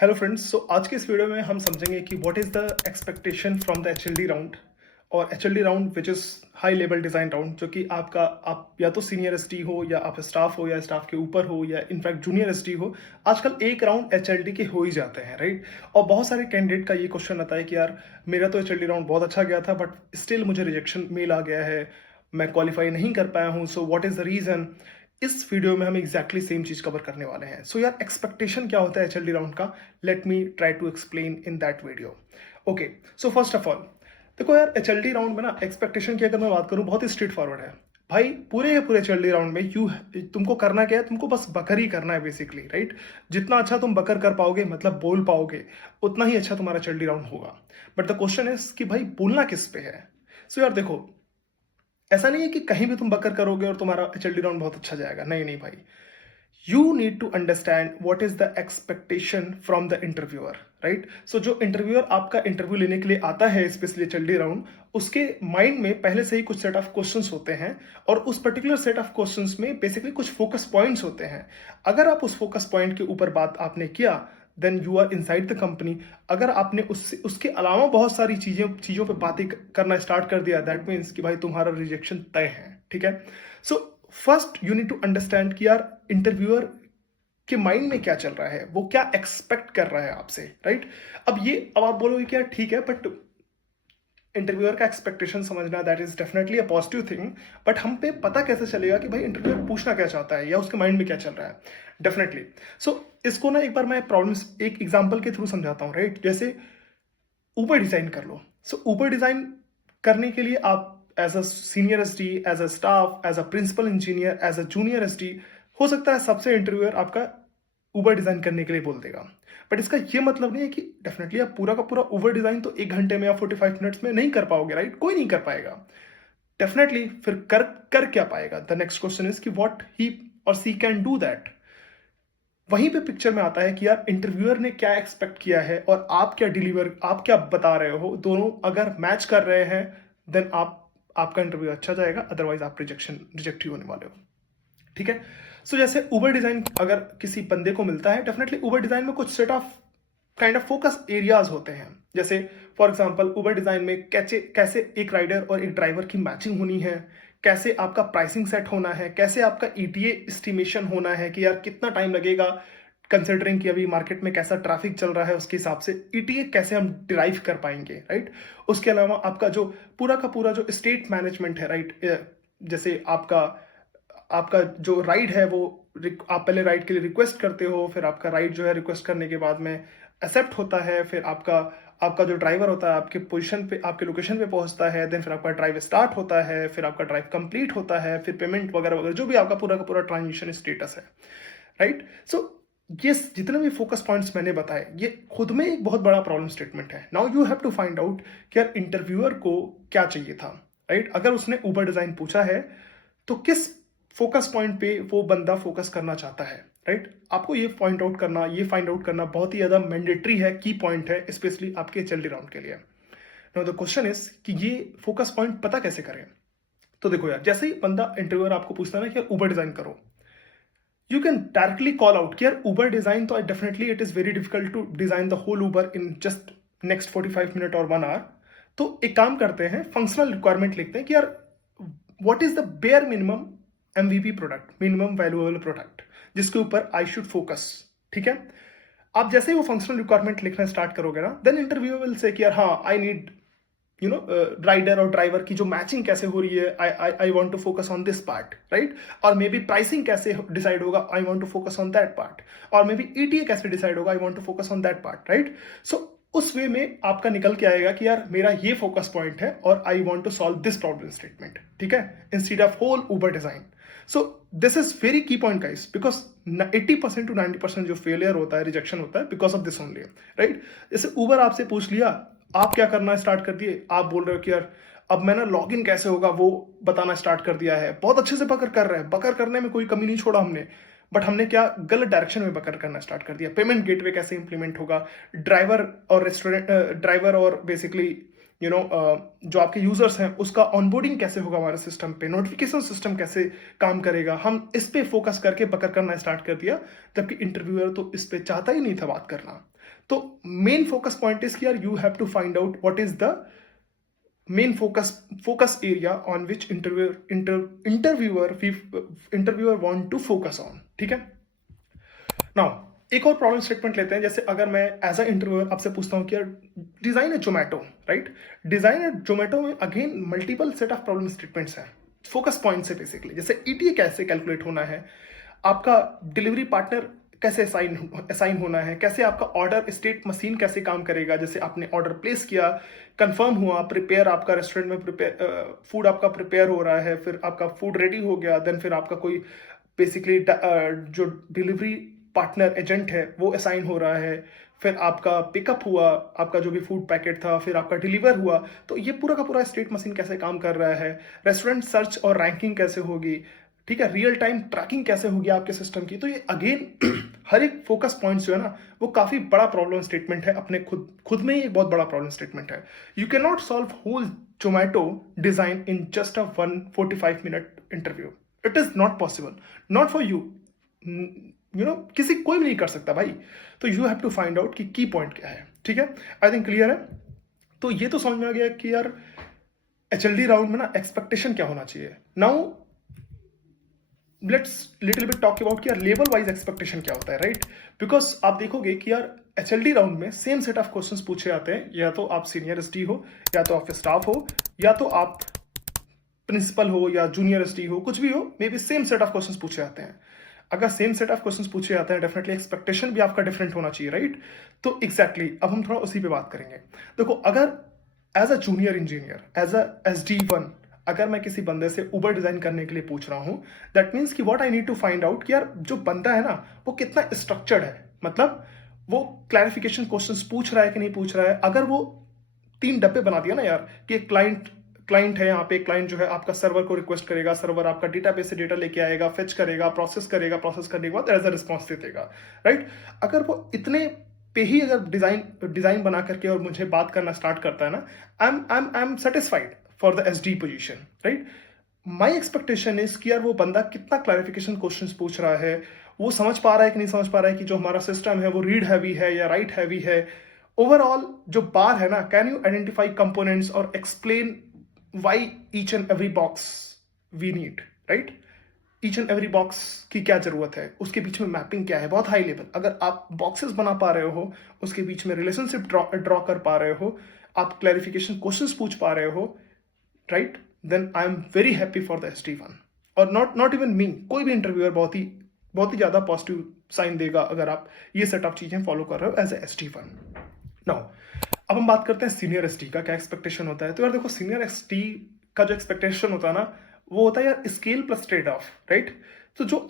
Hello friends. आज के इस वीडियो में हम समझेंगे कि what is the expectation from the HLD round और HLD round which is high level design round, जो कि आप या तो सीनियर एसडी हो या आप स्टाफ हो या स्टाफ के ऊपर हो या इनफैक्ट जूनियर एसडी हो। आजकल एक राउंड एचएलडी के हो ही जाते हैं, राइट। और बहुत सारे कैंडिडेट का ये क्वेश्चन आता है कि यार मेरा तो एचएलडी राउंड बहुत अच्छा गया था बट स्टिल मुझे रिजेक्शन मेल आ गया है, मैं क्वालिफाई नहीं कर पाया हूँ, so what is the reason. इस वीडियो में हम एग्जैक्टली सेम चीज कवर करने वाले हैं। सो यार एक्सपेक्टेशन क्या होता है एचएलडी राउंड का, let me try to explain in that video. Okay, so first of all देखो यार, एचएलडी राउंड में ना एक्सपेक्टेशन की अगर मैं बात करूं बहुत ही स्ट्रेट फॉरवर्ड है भाई। पूरे के पूरे एचएलडी राउंड में तुमको करना क्या है, तुमको बस बकर ही करना है बेसिकली, राइट। जितना अच्छा तुम बकर कर पाओगे, मतलब बोल पाओगे, उतना ही अच्छा तुम्हारा एचएलडी राउंड होगा। बट द क्वेश्चन इज कि भाई बोलना किस पे है। सो यार देखो, ऐसा नहीं है कि कहीं भी तुम बकर करोगे और तुम्हारा एचएलडी राउंड बहुत अच्छा जाएगा, नहीं नहीं भाई। You need to understand what is the expectation from the interviewer, right. So जो इंटरव्यूअर आपका इंटरव्यू लेने के लिए आता है, स्पेशली एचएलडी राउंड, उसके माइंड में पहले से ही कुछ सेट ऑफ क्वेश्चंस होते हैं और उस पर्टिकुलर सेट ऑफ क्वेश्चंस में बेसिकली कुछ फोकस पॉइंट्स होते हैं। अगर आप उस फोकस पॉइंट के ऊपर बात आपने किया, then you are inside the company. अगर आपने उसके अलावा बहुत सारी चीजों पे बातें करना स्टार्ट कर दिया, दैट मीन्स कि भाई तुम्हारा रिजेक्शन तय है, ठीक है। So first you need to understand कि यार इंटरव्यूअर के माइंड में क्या चल रहा है, वो क्या एक्सपेक्ट कर रहा है आपसे, राइट। अब आप बोलोगे कि यार ठीक है, बट इंटरव्यूअर का एक्सपेक्टेशन समझना that is definitely a positive thing, but हम पे पता कैसे चलेगा कि भाई इंटरव्यूअर पूछना क्या चाहता है या उसके माइंड में क्या चल रहा है। डेफिनेटली। सो इसको ना एक बार मैं प्रॉब्लम्स एक एग्जांपल के थ्रू समझाता हूँ, राइट। जैसे ऊबर डिजाइन कर लो। सो ऊबर डिजाइन करने के लिए आप as a senior SD, as a staff, as a principal engineer, as a junior SD, हो सकता है सबसे इंटरव्यूअर आपका ऊबर डिजाइन करने के लिए बोल देगा। बट इसका ये मतलब नहीं है कि डेफिनेटली आप पूरा का पूरा ऊबर डिजाइन तो 1 घंटे में या 45 मिनट्स में नहीं कर पाओगे, राइट। कोई नहीं कर पाएगा डेफिनेटली। फिर कर कर क्या पाएगा। द नेक्स्ट क्वेश्चन इज कि व्हाट ही और सी कैन डू दैट। वहीं पे पिक्चर में आता है कि यार इंटरव्यूअर ने क्या एक्सपेक्ट किया है और आप क्या बता रहे हो, दोनों अगर मैच कर रहे हैं देन आपका इंटरव्यू अच्छा जाएगा, अदरवाइज आप रिजेक्ट ही होने वाले हो, ठीक है। सो जैसे उबर डिजाइन अगर किसी बंदे को मिलता है, डेफिनेटली उबर डिजाइन में कुछ set of kind of focus areas होते हैं। जैसे फॉर एग्जांपल उबर डिजाइन में कैसे कैसे एक राइडर और एक ड्राइवर की मैचिंग होनी है, कैसे आपका प्राइसिंग सेट होना है, कैसे आपका ईटीए एस्टिमेशन होना है कि यार कितना टाइम लगेगा, कंसिडरिंग कि अभी मार्केट में कैसा ट्रैफिक चल रहा है, उसके हिसाब से ईटीए कैसे हम डिराइव कर पाएंगे, राइट। उसके अलावा आपका जो पूरा का पूरा जो स्टेट मैनेजमेंट है, राइट। जैसे आपका आपका जो राइड है वो आप पहले राइड के लिए रिक्वेस्ट करते हो, फिर आपका राइड जो है रिक्वेस्ट करने के बाद में एक्सेप्ट होता है, फिर आपका आपका जो ड्राइवर होता है आपके पोजीशन पे, आपके लोकेशन पे पहुंचता है, देन फिर आपका ड्राइव स्टार्ट होता है, फिर आपका ड्राइव कंप्लीट होता है, फिर पेमेंट वगैरह वगैरह, जो भी आपका पूरा का पूरा ट्रांजिशन स्टेटस है, राइट। सो ये जितने भी फोकस पॉइंट्स मैंने बताए, ये खुद में एक बहुत बड़ा प्रॉब्लम स्टेटमेंट है। Now you have to find out कि यार इंटरव्यूअर को क्या चाहिए था, राइट। अगर उसने ऊबर डिजाइन पूछा है तो किस फोकस पॉइंट पे वो बंदा फोकस करना चाहता है, राइट। आपको ये फाइंड आउट करना बहुत ही ज्यादा मैंडेटरी है, की पॉइंट है, स्पेशली आपके एचएलडी राउंड के लिए। नाउ द क्वेश्चन इज कि ये फोकस पॉइंट पता कैसे करें। तो देखो यार, जैसे ही बंदा इंटरव्यूअर आपको पूछता है ना कि यार ऊबर डिजाइन करो, you can directly call out कि यार ऊबर डिजाइन तो definitely it is very difficult to design the whole Uber in just next 45 minute और 1 आवर। तो एक काम करते हैं, फंक्शनल रिक्वायरमेंट लिखते हैं कि यार what is the bare minimum MVP product, minimum valuable product, जिसके ऊपर आई शुड फोकस, ठीक है। आप जैसे ही वो फंक्शनल रिक्वायरमेंट लिखना स्टार्ट करोगे ना, देन इंटरव्यू विल से कि यार हाँ आई नीड राइडर और ड्राइवर की जो मैचिंग कैसे हो रही है, I want to focus on this part, right. और मे बी प्राइसिंग कैसे डिसाइड होगा, I want to focus on that part. और मे बी ईटीए कैसे डिसाइड होगा, I want to focus on that part, right. So उस way में आपका निकल के आएगा कि यार मेरा ये फोकस पॉइंट है और I want to solve this problem statement, ठीक है, instead of whole Uber design. So this is very key point guys, because 80% to 90% जो फेलियर होता है, रिजेक्शन होता है, because of this only, right. जैसे ऊबर आपसे पूछ लिया, आप क्या करना स्टार्ट कर दिए, आप बोल रहे हो कि यार अब मैं ना लॉग इन कैसे होगा वो बताना स्टार्ट कर दिया है। बहुत अच्छे से बकर कर रहे हैं, बकर करने में कोई कमी नहीं छोड़ा हमने, बट हमने क्या गलत डायरेक्शन में बकर करना स्टार्ट कर दिया। पेमेंट गेटवे कैसे इंप्लीमेंट होगा, ड्राइवर और बेसिकली जो आपके यूजर्स हैं उसका ऑनबोर्डिंग कैसे होगा हमारे सिस्टम पे, नोटिफिकेशन सिस्टम कैसे काम करेगा, हम इस पे फोकस करके बकर करना स्टार्ट कर दिया, जबकि इंटरव्यूअर तो इस पे चाहता ही नहीं था बात करना। तो मेन फोकस पॉइंट इज कि यार you have to find out what is the main focus area on which interviewer want to focus on. ठीक है. नाउ एक और प्रॉब्लम स्टेटमेंट लेते हैं. जैसे अगर मैं एज अ इंटरव्यूअर आपसे पूछता हूँ कि यार डिजाइन है जोमेटो, राइट? डिजाइन है जोमेटो में again multiple set of problem statements हैं, फोकस पॉइंट्स है बेसिकली. जैसे ईटीए कैसे कैलकुलेट होना है, आपका डिलीवरी पार्टनर कैसे असाइन होना है, कैसे आपका ऑर्डर स्टेट मशीन कैसे काम करेगा. जैसे आपने ऑर्डर प्लेस किया, कंफर्म हुआ, प्रिपेयर आपका रेस्टोरेंट में प्रिपेयर फूड आपका प्रिपेयर हो रहा है, फिर आपका फूड रेडी हो गया, देन फिर आपका कोई बेसिकली जो डिलीवरी पार्टनर एजेंट है वो असाइन हो रहा है, फिर आपका पिकअप हुआ, आपका जो भी फूड पैकेट था, फिर आपका डिलीवर हुआ. तो ये पूरा का पूरा स्टेट मशीन कैसे काम कर रहा है, रेस्टोरेंट सर्च और रैंकिंग कैसे होगी, ठीक है, रियल टाइम ट्रैकिंग कैसे होगी आपके सिस्टम की. तो ये अगेन हर एक फोकस पॉइंट जो है ना वो काफी बड़ा प्रॉब्लम स्टेटमेंट है, अपने खुद में ही एक बहुत बड़ा प्रॉब्लम स्टेटमेंट है. You can not solve whole Zomato design in just a 145 minute interview. It is not possible, not for you, you know, कोई भी नहीं कर सकता भाई. तो you have to find out कि की पॉइंट क्या है. ठीक है, आई थिंक क्लियर है. तो ये तो समझ में आ गया कि यार एचएलडी राउंड में ना एक्सपेक्टेशन क्या होना चाहिए. Now let's little bit talk about कि यार लेवल वाइज एक्सपेक्टेशन क्या होता है, राइट? बिकॉज आप देखोगे कि यार एचएलडी राउंड में सेम सेट ऑफ क्वेश्चंस पूछे जाते हैं, या तो आप सीनियर एसडी हो, या तो आप स्टाफ हो, या तो आप प्रिंसिपल हो या जूनियर एसडी हो, कुछ भी हो, may be same set of questions पूछे जाते हैं. अगर सेम सेट ऑफ क्वेश्चंस पूछे जाते हैं, डेफिनेटली एक्सपेक्टेशन भी आपका डिफरेंट होना चाहिए, राइट? तो एग्जैक्टली अब हम थोड़ा उसी पे बात करेंगे. देखो, अगर as a junior engineer, as a SD1, अगर मैं किसी बंदे से उबर डिजाइन करने के लिए पूछ रहा हूं, दैट मीन्स कि what I need to find out कि यार जो बंदा है ना वो कितना स्ट्रक्चर्ड है, मतलब वो क्लैरिफिकेशन क्वेश्चंस पूछ रहा है कि नहीं पूछ रहा है. अगर वो 3 डब्बे बना दिया ना यार कि क्लाइंट है, यहाँ पे क्लाइंट जो है आपका सर्वर को रिक्वेस्ट करेगा, सर्वर आपका डेटाबेस से डेटा लेके आएगा, फेच करेगा, प्रोसेस करने के बाद एज अ रिस्पॉन्स दे देगा, राइट? अगर वो इतने पे ही अगर डिजाइन बना करके और मुझे बात करना स्टार्ट करता है ना, I am satisfied for the SD position, right? My expectation is कि यार वो बंदा कितना क्लैरिफिकेशन क्वेश्चंस पूछ रहा है, वो समझ पा रहा है कि नहीं समझ पा रहा है कि जो हमारा सिस्टम है वो रीड हैवी है या राइट हैवी है. ओवरऑल जो बार है ना, कैन यू आइडेंटिफाई कंपोनेंट्स और explain why each and every box we need, right? Each and every box की क्या जरूरत है, उसके बीच में मैपिंग क्या है, बहुत हाई लेवल. अगर आप बॉक्सेस बना पा रहे हो, उसके बीच में रिलेशनशिप ड्रॉ कर पा रहे हो, आप क्लैरिफिकेशन क्वेश्चंस पूछ पा रहे हो, right? Then I am very happy for the SD1. और नॉट इवन मी, कोई भी इंटरव्यूअर बहुत ही ज्यादा पॉजिटिव साइन देगा अगर आप ये सेट ऑफ चीजें फॉलो कर रहे हो एज ए SD1. नाउ अब हम बात करते हैं सीनियर एसटी का क्या एक्सपेक्टेशन होता है. तो यार देखो, सीनियर एसटी का जो एक्सपेक्टेशन होता है ना वो होता है यार scale plus trade off, right? तो जो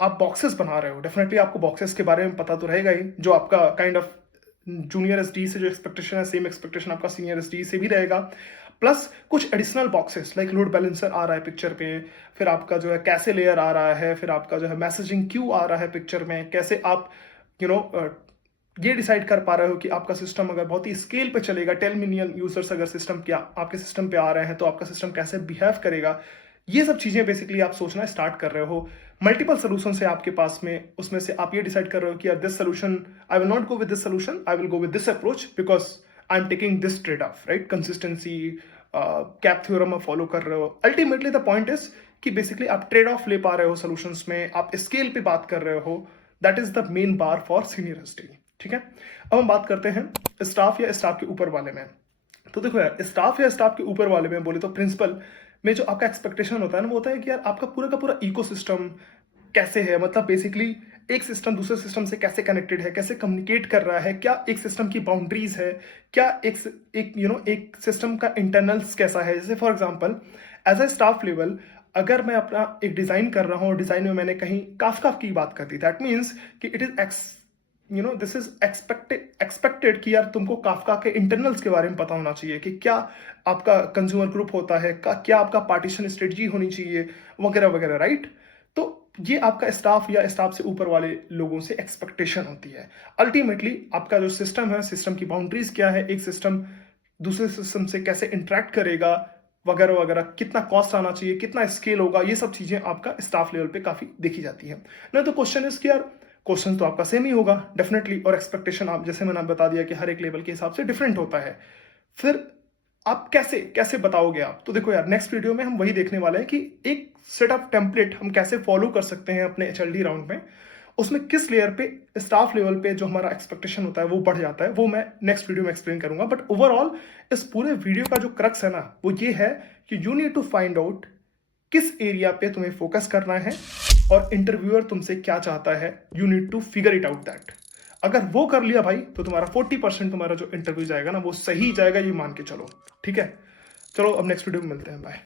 आप बॉक्सेस बना रहे हो, डेफिनेटली आपको बॉक्सेस के बारे में पता तो रहेगा ही. जो आपका काइंड ऑफ जूनियर एसडी से जो एक्सपेक्टेशन है, सेम एक्सपेक्टेशन आपका सीनियर एसडी से भी रहेगा. प्लस कुछ additional boxes like load balancer आ रहा है पिक्चर पे, फिर आपका जो है कैसे लेयर आ रहा है, फिर आपका जो है मैसेजिंग क्यू आ रहा है पिक्चर में, कैसे आप यू नो ये डिसाइड कर पा रहे हो कि आपका सिस्टम अगर बहुत ही स्केल पे चलेगा, 10 मिलियन यूजर्स अगर सिस्टम क्या आपके सिस्टम पे आ रहे हैं तो आपका सिस्टम कैसे बिहेव करेगा. ये सब चीजें बेसिकली आप सोचना स्टार्ट कर रहे हो. मल्टीपल सोल्यूशन है आपके पास में, उसमें से आप ये डिसाइड कर रहे हो कि यार this solution, I will not go with this solution, I will go with this approach because I am taking this trade off, right? Consistency cap theorem आप फॉलो कर रहे हो. अल्टीमेटली द पॉइंट इज कि basically आप trade off ले पा रहे हो सोल्यूशंस में, आप स्केल पे बात कर रहे हो. That is the main bar for senior ST. ठीक है, अब हम बात करते हैं स्टाफ या स्टाफ के ऊपर वाले में. तो देखो यार, स्टाफ या स्टाफ के ऊपर वाले में बोले तो प्रिंसिपल में जो आपका एक्सपेक्टेशन होता है ना वो होता है कि यार आपका पूरा का पूरा इकोसिस्टम कैसे है, मतलब बेसिकली एक सिस्टम दूसरे सिस्टम से कैसे कनेक्टेड है, कैसे कम्युनिकेट कर रहा है, क्या एक सिस्टम की बाउंड्रीज है, क्या एक सिस्टम का इंटरनल्स कैसा है. जैसे for example as a staff level अगर मैं अपना एक डिजाइन कर रहा हूँ और डिजाइन में मैंने कहीं काफका की बात कर दी, दैट मीन्स कि it is this is expected कि यार तुमको काफका के इंटरनल्स के बारे में पता होना चाहिए कि क्या आपका कंज्यूमर ग्रुप होता है, क्या आपका पार्टीशन स्ट्रेटजी होनी चाहिए, वगैरह वगैरह, राइट? तो ये आपका स्टाफ या स्टाफ से ऊपर वाले लोगों से एक्सपेक्टेशन होती है. अल्टीमेटली आपका जो सिस्टम है, सिस्टम की बाउंड्रीज क्या है, एक सिस्टम दूसरे सिस्टम से कैसे इंटरेक्ट करेगा, वगैरह वगैरह, कितना कॉस्ट आना चाहिए, कितना स्केल होगा, ये सब चीजें आपका स्टाफ लेवल पे काफी देखी जाती है ना. तो क्वेश्चन इज कि यार क्वेश्चन तो आपका सेम ही होगा डेफिनेटली, और एक्सपेक्टेशन आप जैसे मैंने बता दिया कि हर एक लेवल के हिसाब से डिफरेंट होता है। फिर आप कैसे कैसे बताओगे आप? तो देखो यार, नेक्स्ट वीडियो में हम वही देखने वाले हैं कि एक सेट ऑफ टेम्पलेट हम कैसे फॉलो कर सकते हैं अपने एचएलडी राउंड में। उसमें किस लेयर पे, स्टाफ लेवल पे जो हमारा एक्सपेक्टेशन होता है वो बढ़ जाता है, वो मैं नेक्स्ट वीडियो में एक्सप्लेन करूंगा। बट ओवरऑल इस पूरे वीडियो का जो क्रक्स है ना, वो ये है कि you need to find out किस एरिया पे तुम्हें फोकस करना है और इंटरव्यूअर तुमसे क्या चाहता है। You need to figure it out that. अगर वो कर लिया भाई, तो तुम्हारा 40% तुम्हारा जो इंटरव्यू जाएगा ना, वो सही जाएगा, ये मान के चलो। ठीक है, चलो अब नेक्स्ट वीडियो में मिलते हैं, बाय।